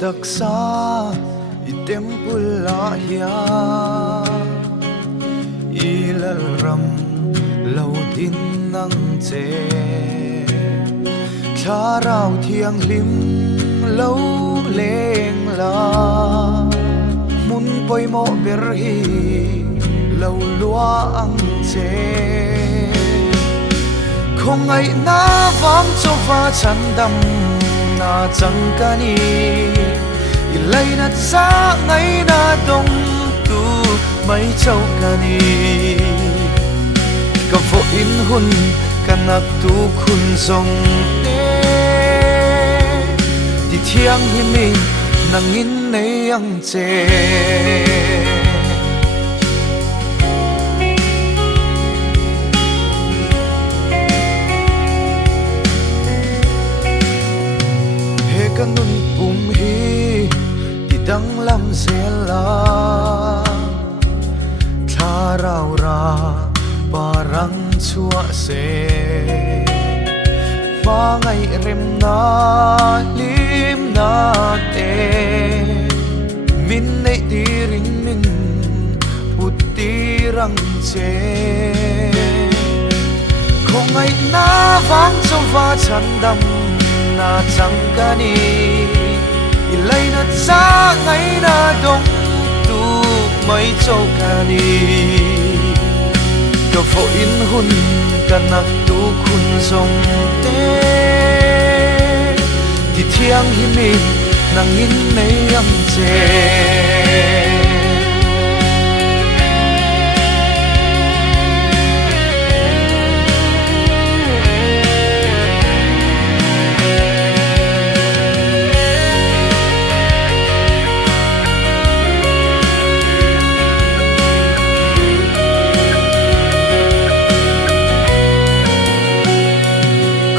taksa i tempula hiya ilal ram lo din nang che tharau thiang lim lo leng la mun poi mo ber hi lo lua ang che không ai na vang cho va chan dam na chẳng ka ni i lai na cha ngai na dong tu mai chau ka ni ka vo in hun kanak tu khun song te ti thiang hi mi nang in nei ang che kanun pum hi idang lam sela tharau ra parang chua se ma ngai rem na lim na te min nei ti ring min putti rang che không ai na vang cho va chan dam na chẳng ka ni i lai na cha ngai na dong tu mai chau ka ni ka vo in hun kanak tu khun song te ti thiang hi mi nang in nei ang che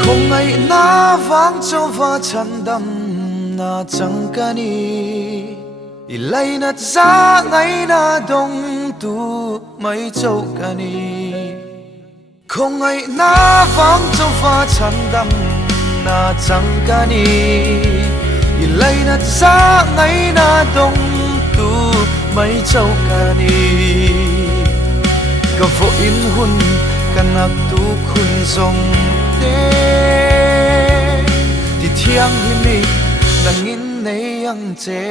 không ai na vang cho va chan dam na chẳng ka ni i lai na cha ngai na dong tu mai chau ka ni không ai na vang cho va chan dam na chẳng ka ni i lai na cha ngai na dong tu mai chau ka ni ka vo in hun kanak tu khun song ti thiang hi mi nang in nei ang che